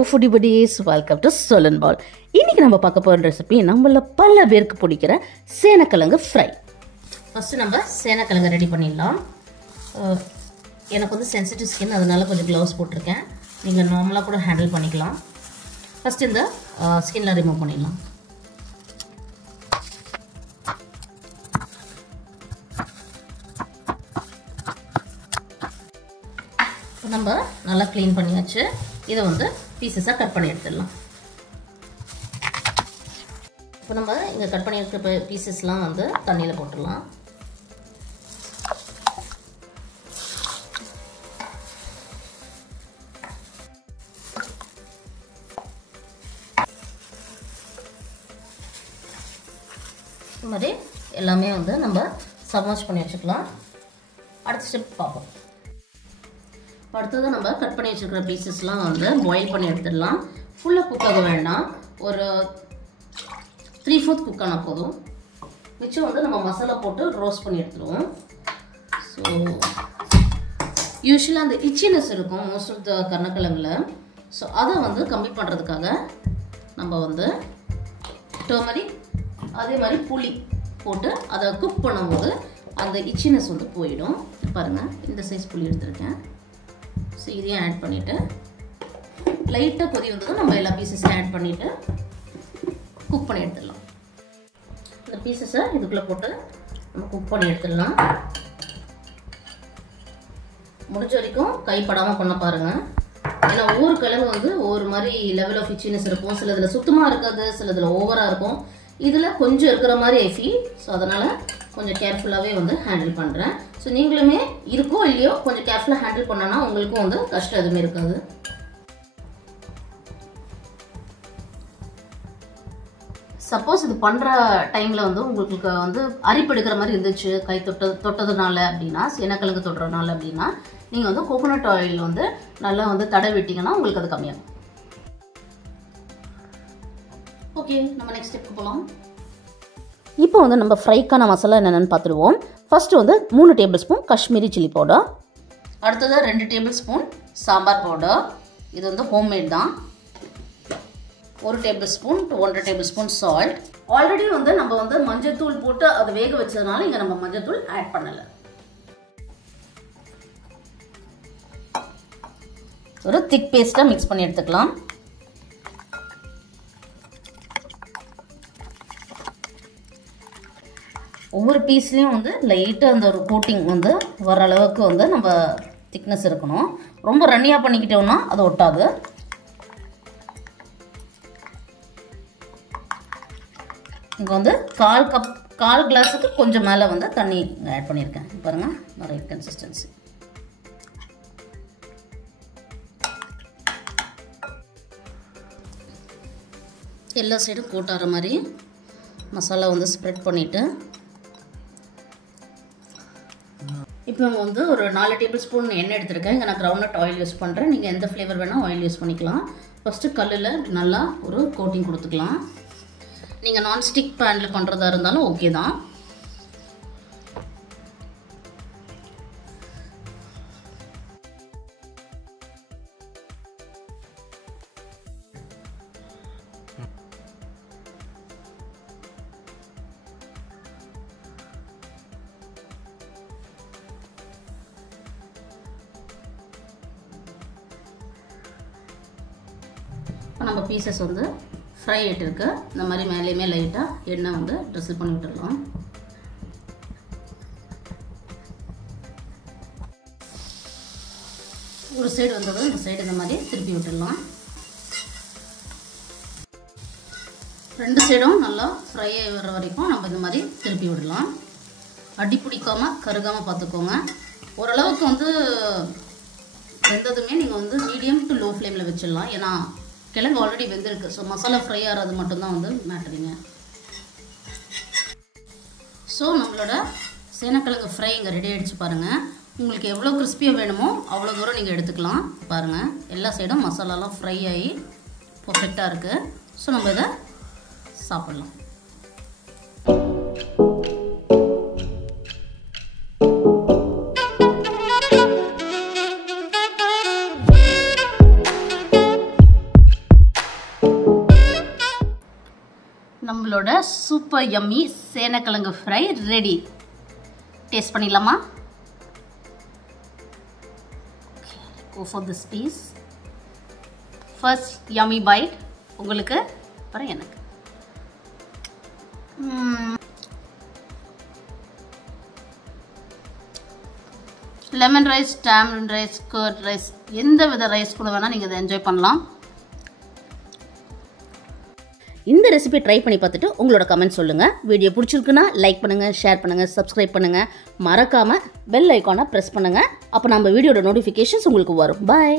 Hello foodie buddies, welcome to Solan Ball. இன்னைக்கு நம்ம பார்க்க போற ரெசிபி நம்மள பல பேருக்கு பிடிக்கிற சேனக்கிழங்கு ஃப்ரை. ஃபர்ஸ்ட் நம்ம சேனக்கிழங்கு ரெடி பண்ணிடலாம். எனக்கு வந்து சென்சிட்டிவ் ஸ்கின், அதனால கொஞ்சம் க்ளவுஸ் போட்டிருக்கேன். நீங்க நார்மலா கூட ஹேண்டில் பண்ணிக்கலாம். ஃபர்ஸ்ட் இந்த ஸ்கின்ல ரிமூவ் பண்ணிடலாம். நம்ம நல்லா க்ளீன் பண்ணியாச்சு. இதை வந்து பீசஸாக கட் பண்ணி எடுத்துடலாம். இப்போ நம்ம இங்கே கட் பண்ணி எடுக்கிற பீசஸ்லாம் வந்து தண்ணியில் போட்டுடலாம். இந்த மாதிரி எல்லாமே வந்து நம்ம சப்மர்ஜ் பண்ணி வச்சுக்கலாம். அடுத்த ஸ்டெப் பார்ப்போம். அடுத்தது நம்ம கட் பண்ணி வச்சுருக்கிற பீசஸ்லாம் வந்து பாயில் பண்ணி எடுத்துடலாம். ஃபுல்லாக குக் ஆக வேண்டாம், ஒரு 3/4 குக் ஆனால் போதும். மிச்சம் வந்து நம்ம மசாலா போட்டு ரோஸ்ட் பண்ணி எடுத்துருவோம். ஸோ யூஸ்வலாக அந்த இச்சினஸ் இருக்கும் மோஸ்ட் ஆஃப் த கருணக்கிழங்குல. ஸோ அதை வந்து கம்மி பண்ணுறதுக்காக நம்ம வந்து டர்மரிக் அதே மாதிரி புளி போட்டு அதை குக் பண்ணும்போது அந்த இச்சினஸ் வந்து போயிடும். பாருங்கள், இந்த சைஸ் புளி எடுத்துருக்கேன். ஸோ இதையும் ஆட் பண்ணிவிட்டு லைட்டாக கொதி வந்ததும் நம்ம எல்லா பீசஸையும் ஆட் பண்ணிவிட்டு குக் பண்ணி எடுத்துடலாம். இந்த பீசஸை இதுக்குள்ளே போட்டு நம்ம குக் பண்ணி எடுத்துடலாம். முடிஞ்ச வரைக்கும் கைப்படாமல் பண்ண பாருங்கள். ஏன்னா ஒவ்வொரு கிழங்கு வந்து ஒவ்வொரு மாதிரி லெவல் ஆஃப் இச்சினஸ் இருக்கும். சிலதில் சுத்தமாக இருக்காது, சிலதில் ஓவராக இருக்கும். இதில் கொஞ்சம் இருக்கிற மாதிரி ஐ ஃபீல். ஸோ அதனால் கொஞ்சம் கேர்ஃபுல்லாகவே வந்து ஹேண்டில் பண்ணுறேன். ஸோ நீங்களுமே இருக்கோ இல்லையோ கொஞ்சம் கேர்ஃபுல்லாக ஹேண்டில் பண்ணனா உங்களுக்கும் வந்து கஷ்டம் எதுவுமே இருக்காது. சப்போஸ் இது பண்ணுற டைமில் வந்து உங்களுக்கு வந்து அரிப்பு எடுக்கிற மாதிரி இருந்துச்சு கை தொட்டதுனால அப்படின்னா, சேனக்கிழங்கு தொடுறதுனால அப்படின்னா, நீங்கள் வந்து கோகோனட் ஆயில் வந்து நல்லா வந்து தடை விட்டிங்கன்னா உங்களுக்கு அது கம்மியாகும். ஓகே, நம்ம நெக்ஸ்ட் ஸ்டெப்க்கு போகலாம். இப்போ வந்து நம்ம ஃப்ரைக்கான மசாலா என்னென்னு பார்த்துருவோம். ஃபர்ஸ்ட் வந்து 3 table spoon Kashmiri chilli powder. அடுத்தது 2 டேபிள் ஸ்பூன் சாம்பார் பவுடர். இது வந்து ஹோம்மேட் தான். 1 table spoon to 1.5 table spoon salt. Already வந்து நம்ம வந்து மஞ்சத்தூள் போட்டு அதை வேக வச்சதுனால இங்கே நம்ம மஞ்சத்தூள் ஆட் பண்ணலை. ஒரு திக் பேஸ்ட்டாக மிக்ஸ் பண்ணி எடுத்துக்கலாம். ஒவ்வொரு பீஸ்லேயும் வந்து லைட்டாக அந்த ஒரு கோட்டிங் வந்து வர அளவுக்கு வந்து நம்ம திக்னஸ் இருக்கணும். ரொம்ப ரன்னியாக பண்ணிக்கிட்டோம்னா அது ஒட்டாது. இங்கே வந்து கால் கிளாஸுக்கு கொஞ்சம் மேலே வந்து தண்ணி ஆட் பண்ணியிருக்கேன். பாருங்கள், நிறைய கன்சிஸ்டன்சி. எல்லா சைடும் கோட்டார மாதிரி மசாலா வந்து ஸ்ப்ரெட் பண்ணிவிட்டு இப்போ நம்ம வந்து ஒரு 4 டேபிள் ஸ்பூன் எண்ணெய் எடுத்துருக்கேன். இங்கே நான் கிரவுண்ட்நட் ஆயில் யூஸ் பண்ணுறேன். நீங்கள் எந்த ஃப்ளேவர் வேணால் ஆயில் யூஸ் பண்ணிக்கலாம். ஃபஸ்ட்டு கல்லில் நல்லா ஒரு கோட்டிங் கொடுத்துக்கலாம். நீங்கள் நான்ஸ்டிக் பேனில் பண்ணுறதா இருந்தாலும் ஓகே தான். நம்ம பீசஸ் வந்து ஃப்ரை ஆகிட்டு இருக்கு. இந்த மாதிரி மேலேயுமே லைட்டாக எண்ணெய் வந்து ட்ரெஸ்ஸில் பண்ணி விட்டுடலாம். ஒரு சைடு வந்ததும் இந்த சைடு இந்த மாதிரி திருப்பி விட்டுடலாம். 2 சைடும் நல்லா ஃப்ரை ஆகி வர்ற வரைக்கும் நம்ம இந்த மாதிரி திருப்பி விடலாம். அடி பிடிக்காமல் கருகாமல் பார்த்துக்கோங்க. ஓரளவுக்கு வந்து வெந்ததுமே நீங்கள் வந்து மீடியம் டு லோ ஃப்ளேமில் வச்சிடலாம். ஏன்னா கிழங்கு ஆல்ரெடி வெந்திருக்கு. ஸோ மசாலா ஃப்ரை ஆகிறது மட்டும்தான் வந்து மேட்டருங்க. ஸோ நம்மளோட சேனக்கிழங்கு ஃப்ரை இங்கே ரெடி ஆகிடுச்சு பாருங்கள். உங்களுக்கு எவ்வளோ கிறிஸ்பியாக வேணுமோ அவ்வளோ தூரம் நீங்கள் எடுத்துக்கலாம். பாருங்கள், எல்லா சைடும் மசாலாலாம் ஃப்ரை ஆகி பர்ஃபெக்டாக இருக்குது. ஸோ நம்ம இதை சாப்பிட்லாம். சூப்பர் யம்மி சேனக்கிழங்கு ஃப்ரை ரெடி. டேஸ்ட் பண்ணிடலாமா? Go for this piece. First yummy bite உங்களுக்கு, அப்புறம் எனக்கு. Lemon rice, tamarind rice, curd rice, எந்த வித ரைஸ் கூட வேணால் நீங்கள் இதை என்ஜாய் பண்ணலாம். இந்த ரெசிபி ட்ரை பண்ணி பார்த்துட்டு உங்களோட கமெண்ட் சொல்லுங்கள். வீடியோ பிடிச்சிருக்குன்னா லைக் பண்ணுங்கள், ஷேர் பண்ணுங்கள், சப்ஸ்கிரைப் பண்ணுங்கள். மறக்காமல் பெல் ஐக்கானை ப்ரெஸ் பண்ணுங்கள். அப்போ நம்ம வீடியோட நோட்டிஃபிகேஷன்ஸ் உங்களுக்கு வரும். பாய்.